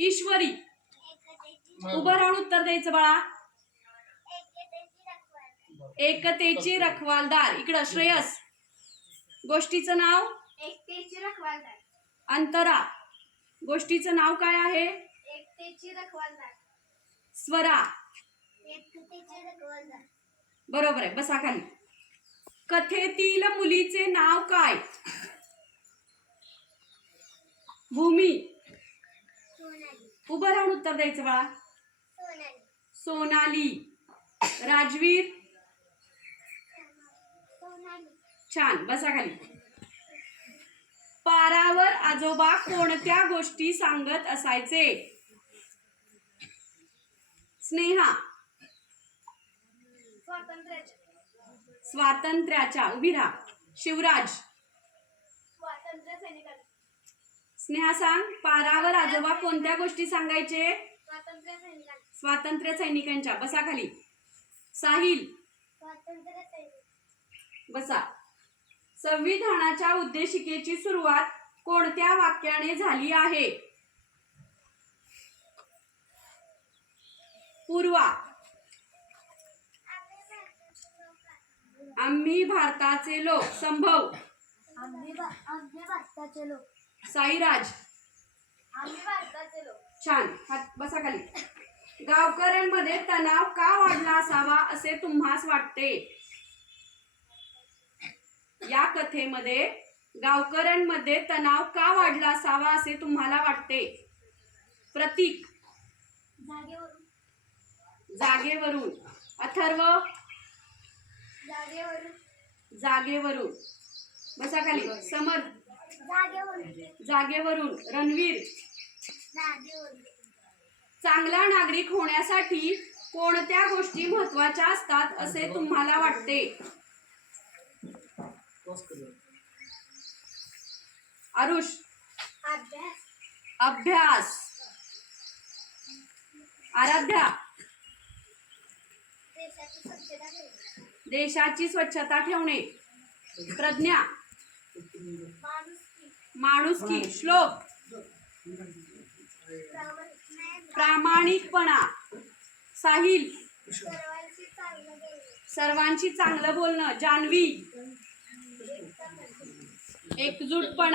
ईश्वरी. उभं राहून उत्तर द्यायचं बाळा. एकतेची रखवालदार. इकडं श्रेयस. गोष्टीचं नाव? एकतेची रखवालदार. अंतरा. गोष्टीचं नाव काय आहे? एकतेची रखवालदार. स्वरा. एकतेची रखवालदार. बरोबर आहे बसा खाली. कथेतील मुलीचे नाव काय? भूमी. उभं राहून उत्तर द्यायचं बाळा. सोनाली. राजवीर. छान बसा खाली. पारावर आजोबा कोणत्या गोष्टी सांगत असायचे? स्नेहा. स्वातंत्र्याच्या. उभी राहा. शिवराज स्वातंत्र्य सैनिकांना स्नेहा सांग पारावर आजोबा कोणत्या गोष्टी सांगायचे? स्वातंत्र्य सैनिकांच्या बसा खाली. साहिल. बसा. संविधानाच्या उद्देशिकेची सुरुवात कोणत्या वाक्याने झाली आहे? पूर्वा. आम्ही भारताचे लोक संभव. आम्ही भारताचे लोक. साईराज. छान. हात बसा खाली. गावकऱ्यांमध्ये तणाव का वाढला असावा असे तुम्हास वाटते? या कथेमध्ये गावकऱ्यांमध्ये तणाव का वाढला असावा असे तुम्हाला वाटते? प्रतीक. जागेवरून. जागेवरून. अथर्व. जागेवरून. जागेवरून. बसा खाली. समर जागेवरून. रणवीर. चांगला नागरिक होण्यासाठी कोणत्या गोष्टी महत्त्वाच्या असतात असे तुम्हाला वाटते? आरुष. अभ्यास. आराध्या. देशाची स्वच्छता ठेवणे. प्रज्ञा. माणुसकी माणुसकी श्लोक. प्रामाणिकपणा. साहिल. सर्वांशी चांगलं बोलणं. जान्हवी. एकजुटपणा एकजूटपणा.